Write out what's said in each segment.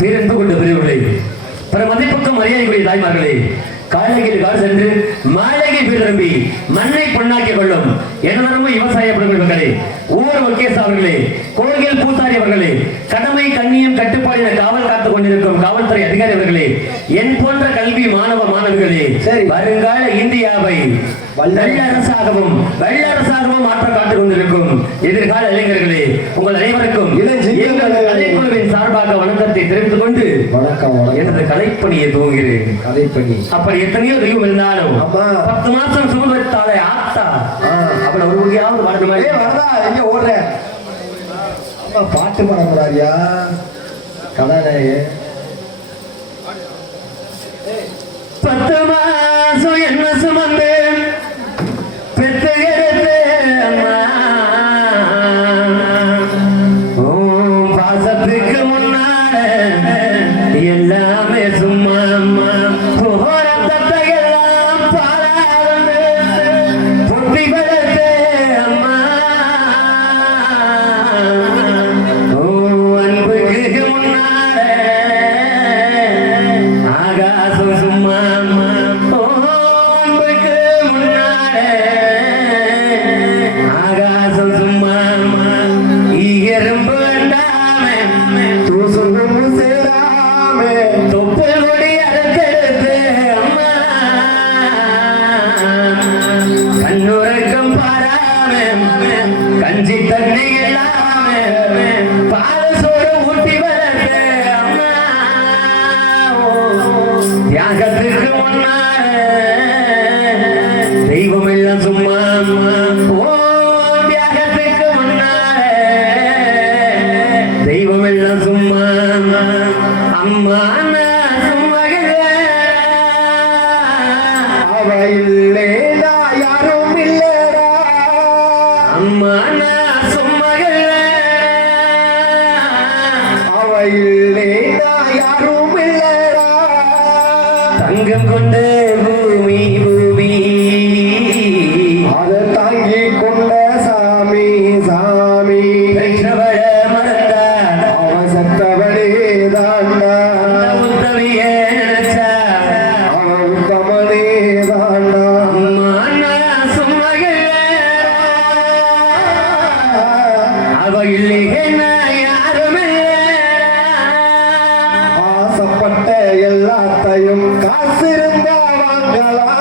பேரன்பு கொண்ட பெரியவர்களே பிற மதிப்புக்கும் மரியாதைக்குரிய தாய்மார்களே காலையில் கால் சென்று மாளிகை பிறம்பி மண்ணை பொன்னாக்கிக் கொள்ளும் எனதரம்பு விவசாய பெருமக்களே ஊர் வக்கேஸ் அவர்களே கோயில் பூசாரி அவர்களே கடமை கண்ணியம் கட்டுப்பாடு காவல் காத்துக் கொண்டிருக்கும் காவல்துறை அதிகாரி அவர்களே என் போன்ற கல்வி மாணவ சரி. வருங்கால இந்தியாவை வல்லரசாகவும் வல்லரசாகவும் மாற்ற காத்துக் கொண்டிருக்கும் எதிர்கால இளைஞர்களே உங்கள் அனைவருக்கும் கலைக்குழுவின் சார்பாக வணக்கத்தை தெரிவித்துக் கொண்டு வணக்கம் எனது கலைப்பணியை துவங்குகிறேன். கதைப்பணி அப்படி எத்தனையோ தெய்வம் இருந்தாலும். பத்து மாசம் சுமந்தாலே ஆத்தா. அப்படி ஒரு வகையாவது பாடணுமா ஏய் வரதா எங்க ஓடுற. அம்மா பாட்டு பாடக்கூடாதியா? கதாநாயக பத்து மாசம் என்ன சுமந்து my way. ஆசைப்பட்ட எல்லாத்தையும் காசு இருந்தா வாங்கலாம்.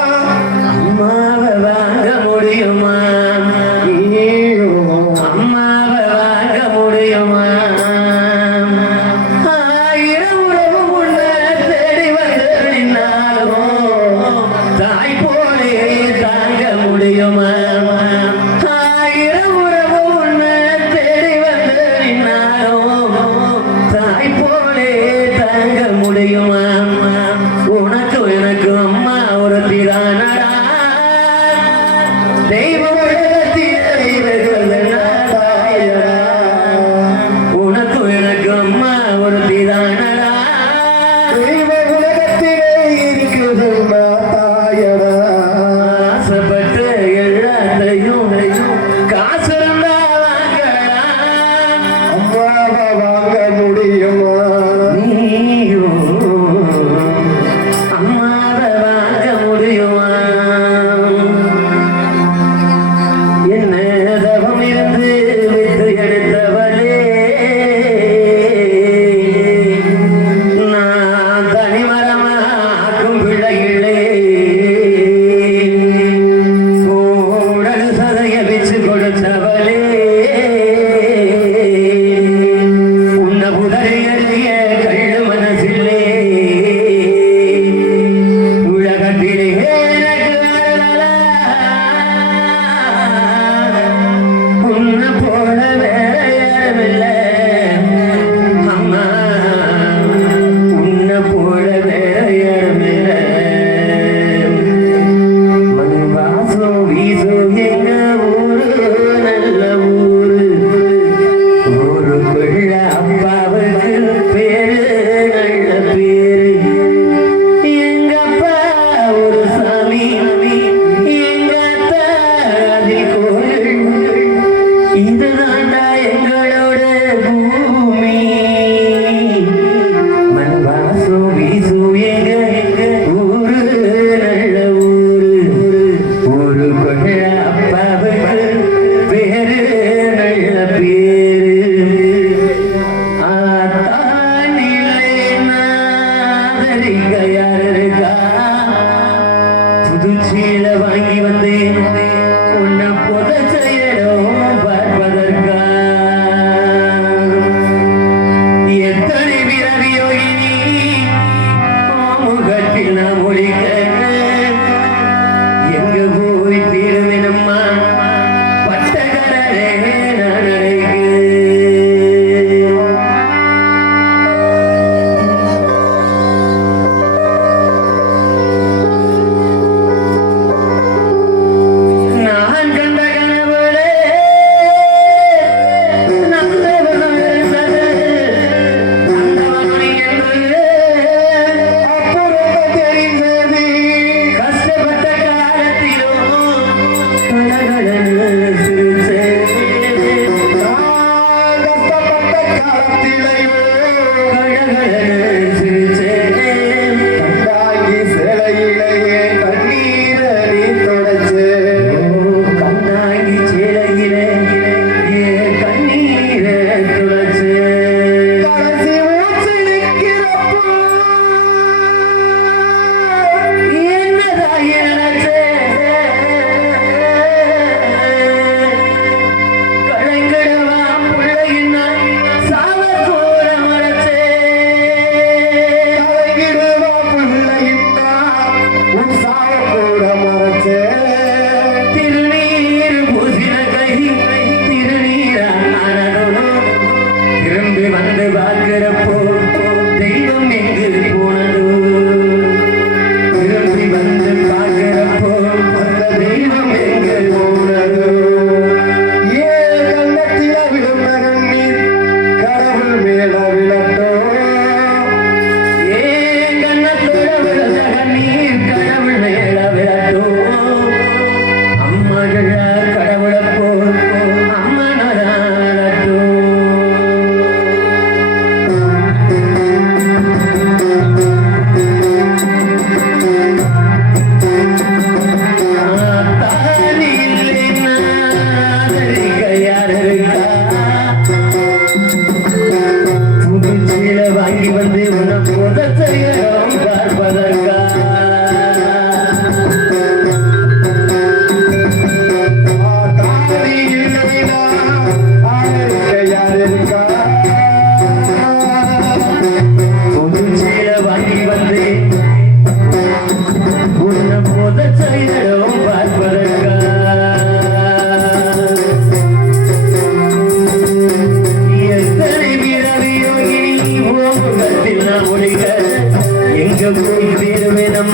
எங்க உயிர் வேதம்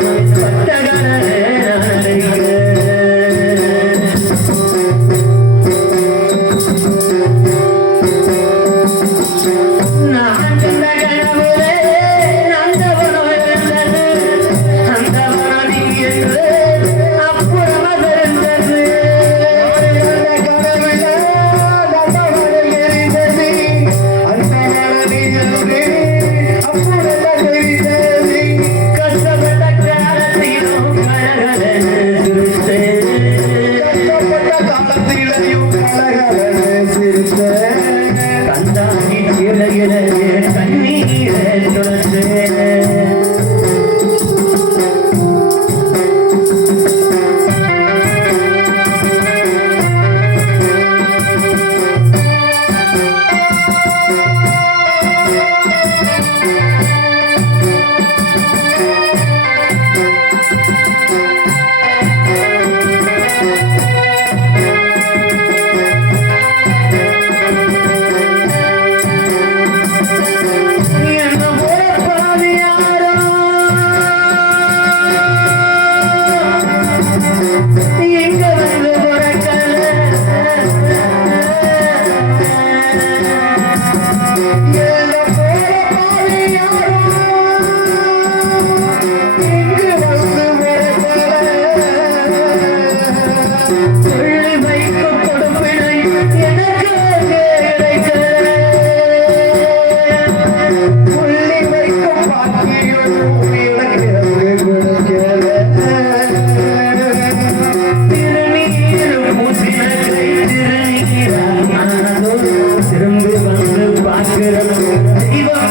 தெய்வம்